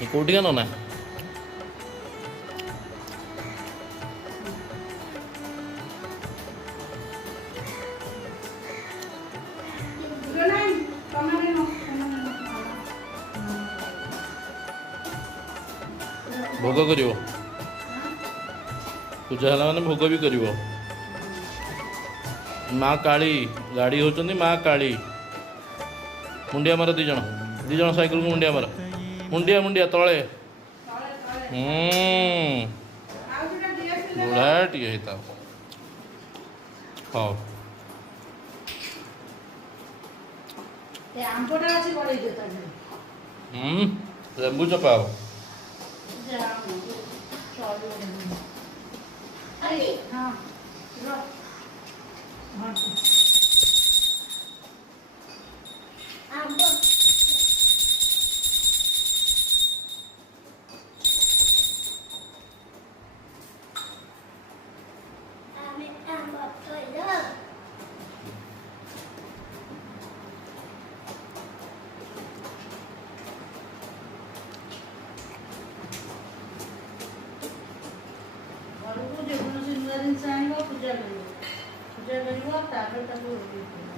କୋଉଠିକା ନନା? ଭୋଗ କରିବ ପୂଜା ହେଲା ମାନେ ଭୋଗ ବି କରିବ। ମା କାଳୀ ଗାଡ଼ି ହେଉଛନ୍ତି ମା କାଳୀ। ମୁଣ୍ଡିଆ ମାର ଦି ଜଣ ସାଇକେଲକୁ ମୁଣ୍ଡିଆ ମାର। ମୁଣ୍ଡିଆ ତଳେ। ବୁଢ଼ା ଟିକେ ହେଇଥାଉ। ହଉ ଲେମ୍ବୁ ଚପା ହବ।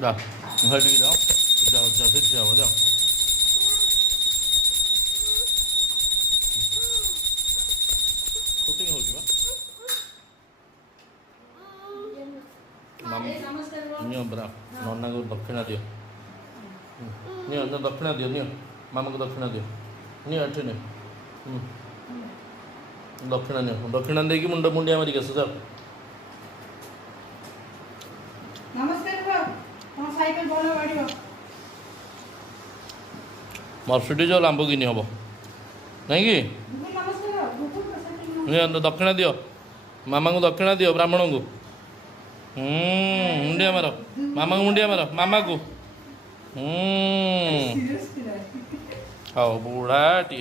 जा घर ठीक जाओ फिर जाओ शूटिंग हो बरा नन्ना को दक्षिणा दियो दक्षिणा दियो मामा को दक्षिणा दियो एठी दक्षिणा देकी मुंड मुंडिया मारिक आस जाओ। मर्सिडीज लांबोगिनी हम नहीं कि दक्षिणा दियो मामा को दक्षिणा दियो ब्राह्मण को। मुंडिया मार मामा को मुंडिया मार मामा को। हाँ बुढ़ा टी।